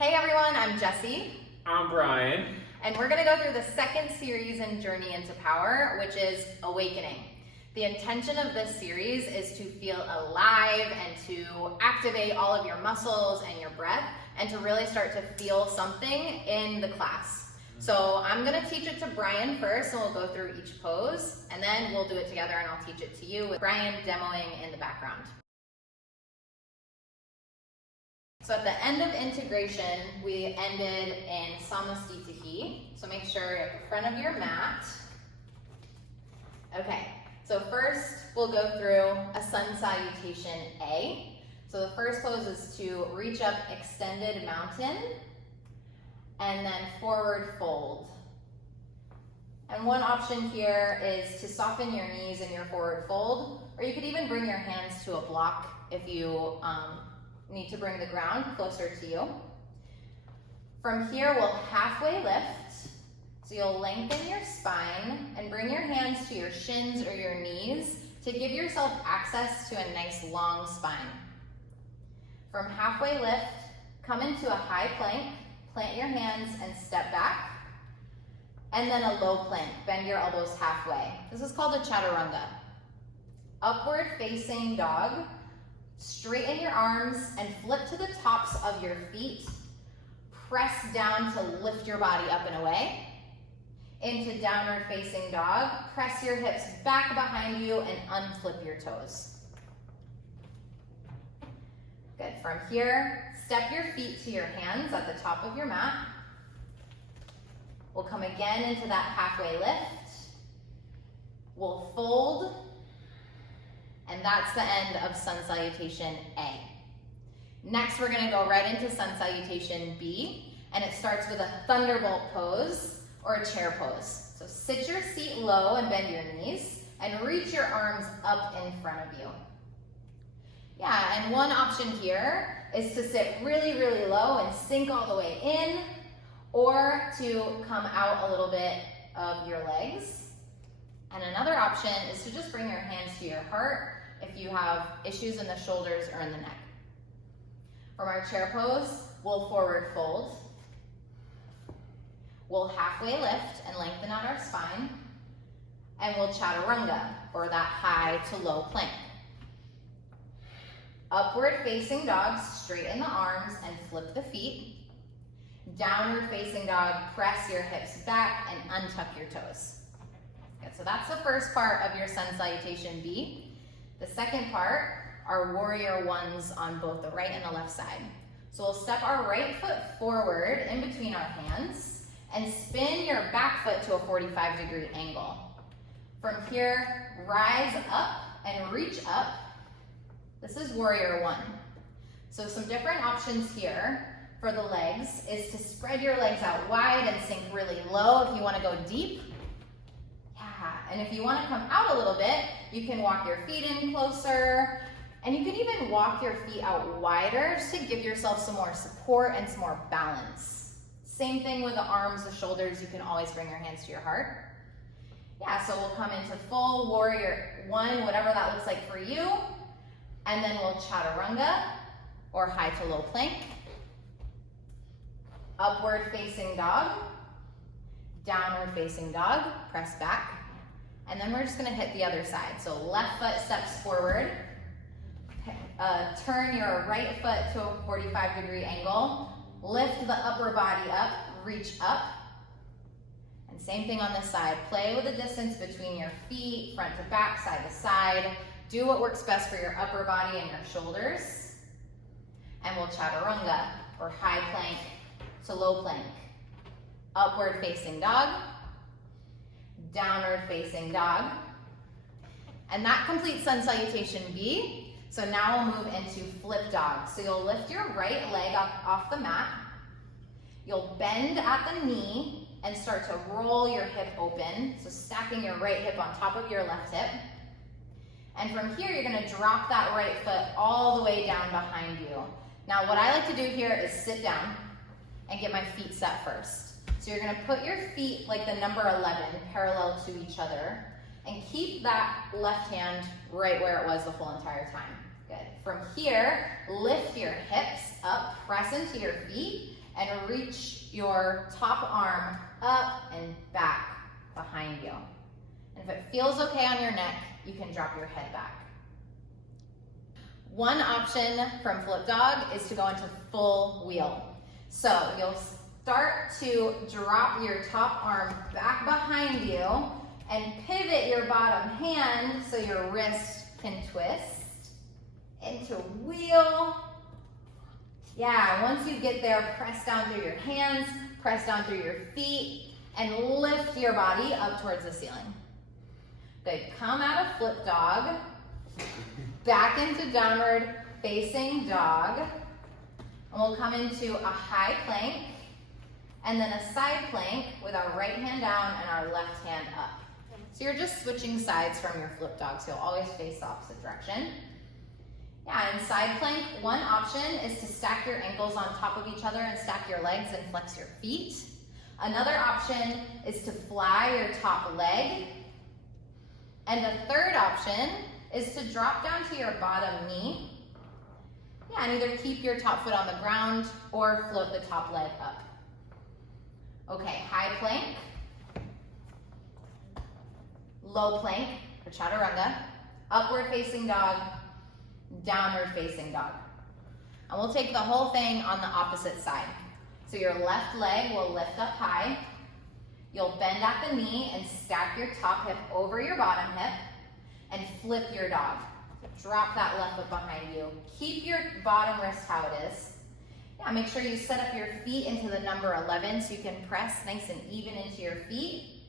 Hey everyone, I'm Jessie. I'm Brian. And we're going to go through the second series in Journey into Power, which is Awakening. The intention of this series is to feel alive and to activate all of your muscles and your breath and to really start to feel something in the class. So I'm going to teach it to Brian first, and we'll go through each pose, and then we'll do it together and I'll teach it to you with Brian demoing in the background. So at the end of integration, we ended in Salutation. So make sure you're at the front of your mat. Okay, so first we'll go through a sun salutation A. So the first pose is to reach up, extended mountain, and then forward fold. And one option here is to soften your knees in your forward fold, or you could even bring your hands to a block if you need to bring the ground closer to you. From here, we'll halfway lift. So you'll lengthen your spine and bring your hands to your shins or your knees to give yourself access to a nice long spine. From halfway lift, come into a high plank, plant your hands and step back. And then a low plank, bend your elbows halfway. This is called a chaturanga. Upward facing dog. Straighten your arms and flip to the tops of your feet. Press down to lift your body up and away. Into downward facing dog. Press your hips back behind you and unflip your toes. Good. From here, step your feet to your hands at the top of your mat. We'll come again into that halfway lift. We'll fold. And that's the end of Sun Salutation A. Next, we're going to go right into Sun Salutation B, and it starts with a thunderbolt pose or a chair pose. So sit your seat low and bend your knees, and reach your arms up in front of you. Yeah, and one option here is to sit really, really low and sink all the way in, or to come out a little bit of your legs. And another option is to just bring your hands to your heart if you have issues in the shoulders or in the neck. From our chair pose, we'll forward fold. We'll halfway lift and lengthen out our spine. And we'll chaturanga, or that high to low plank. Upward facing dog, straighten the arms and flip the feet. Downward facing dog, press your hips back and untuck your toes. Good, so that's the first part of your Sun Salutation B. The second part are warrior ones on both the right and the left side. So we'll step our right foot forward in between our hands and spin your back foot to a 45-degree angle. From here, rise up and reach up. This is warrior one. So some different options here for the legs is to spread your legs out wide and sink really low if you want to go deep. And if you want to come out a little bit, you can walk your feet in closer, and you can even walk your feet out wider just to give yourself some more support and some more balance. Same thing with the arms, the shoulders, you can always bring your hands to your heart. Yeah, so we'll come into full warrior one, whatever that looks like for you, and then we'll chaturanga, or high to low plank. Upward facing dog, downward facing dog, press back. And then we're just gonna hit the other side. So left foot steps forward. Turn your right foot to a 45-degree angle. Lift the upper body up, reach up. And same thing on this side. Play with the distance between your feet, front to back, side to side. Do what works best for your upper body and your shoulders. And we'll chaturanga, or high plank to low plank. Upward facing dog. Downward facing dog. And that completes Sun Salutation B. So now we'll move into flip dog. So you'll lift your right leg up off the mat. You'll bend at the knee and start to roll your hip open. So stacking your right hip on top of your left hip. And from here, you're gonna drop that right foot all the way down behind you. Now what I like to do here is sit down and get my feet set first. So you're gonna put your feet like the number 11 parallel to each other and keep that left hand right where it was the whole entire time. Good. From here, lift your hips up, press into your feet, and reach your top arm up and back behind you. And if it feels okay on your neck, you can drop your head back. One option from flip dog is to go into full wheel. So you'll start to drop your top arm back behind you and pivot your bottom hand so your wrist can twist into wheel. Yeah, once you get there, press down through your hands, press down through your feet, and lift your body up towards the ceiling. Good, come out of flip dog, back into downward facing dog, and we'll come into a high plank, and then a side plank with our right hand down and our left hand up. So you're just switching sides from your flip dog, so you'll always face the opposite direction. Yeah, in side plank, one option is to stack your ankles on top of each other and stack your legs and flex your feet. Another option is to fly your top leg. And a third option is to drop down to your bottom knee. Yeah, and either keep your top foot on the ground or float the top leg up. Okay, high plank, low plank or chaturanga, upward facing dog, downward facing dog. And we'll take the whole thing on the opposite side. So your left leg will lift up high. You'll bend at the knee and stack your top hip over your bottom hip and flip your dog. Drop that left foot behind you. Keep your bottom wrist how it is. Yeah, make sure you set up your feet into the number 11 so you can press nice and even into your feet.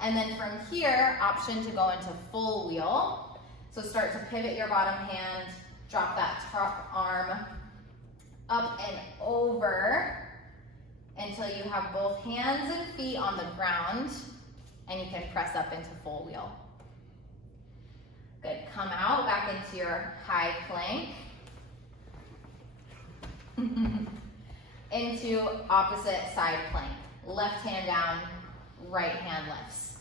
And then from here, option to go into full wheel. So start to pivot your bottom hand, drop that top arm up and over until you have both hands and feet on the ground and you can press up into full wheel. Good, come out back into your high plank. Into opposite side plank. Left hand down, right hand lifts.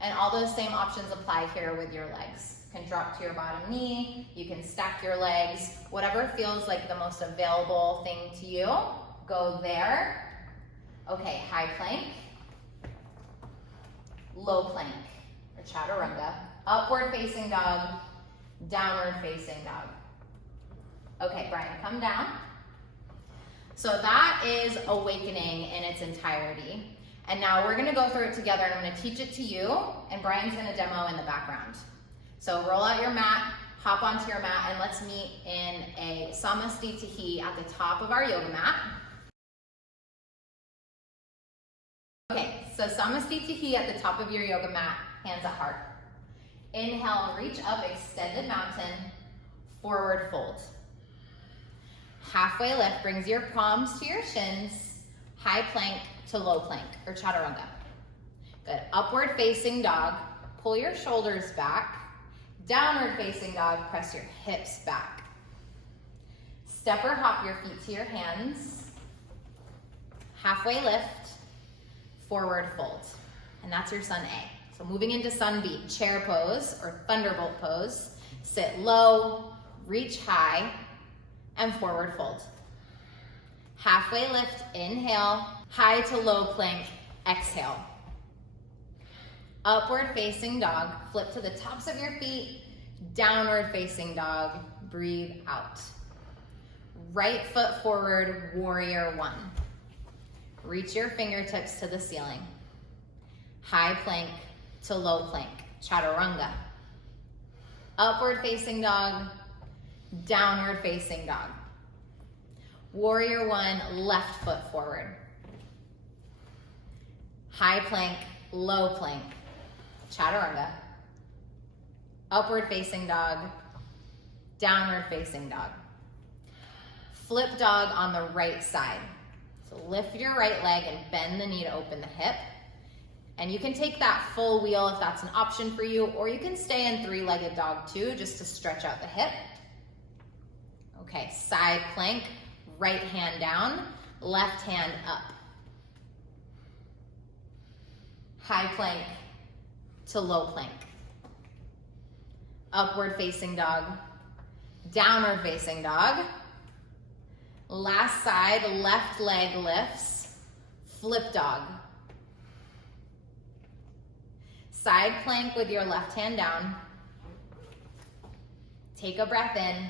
And all those same options apply here with your legs. You can drop to your bottom knee, you can stack your legs, whatever feels like the most available thing to you, go there. Okay, high plank, low plank, or chaturanga, upward facing dog, downward facing dog. Okay, Brian, come down. So that is awakening in its entirety. And now we're gonna go through it together and I'm gonna teach it to you and Brian's gonna demo in the background. So roll out your mat, hop onto your mat, and let's meet in a Samastitihi at the top of our yoga mat. Okay, so Samastitihi at the top of your yoga mat, hands at heart. Inhale, reach up, extended mountain, forward fold. Halfway lift brings your palms to your shins, high plank to low plank, or chaturanga. Good, upward facing dog, pull your shoulders back. Downward facing dog, press your hips back. Step or hop your feet to your hands. Halfway lift, forward fold. And that's your sun A. So moving into sun B, chair pose or thunderbolt pose. Sit low, reach high, and forward fold. Halfway lift, inhale, high to low plank, exhale. Upward facing dog, flip to the tops of your feet, downward facing dog, breathe out. Right foot forward, warrior one. Reach your fingertips to the ceiling. High plank to low plank, chaturanga. Upward facing dog, downward facing dog. Warrior one, left foot forward. High plank, low plank, chaturanga. Upward facing dog, downward facing dog. Flip dog on the right side. So lift your right leg and bend the knee to open the hip. And you can take that full wheel if that's an option for you, or you can stay in three-legged dog too, just to stretch out the hip. Okay, side plank, right hand down, left hand up. High plank to low plank. Upward facing dog, downward facing dog. Last side, left leg lifts, flip dog. Side plank with your left hand down. Take a breath in.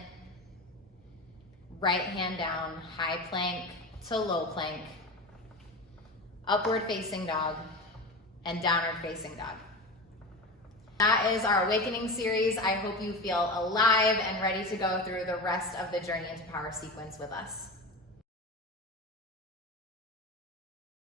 Right hand down, high plank to low plank. Upward facing dog and downward facing dog. That is our awakening series. I hope you feel alive and ready to go through the rest of the journey into power sequence with us.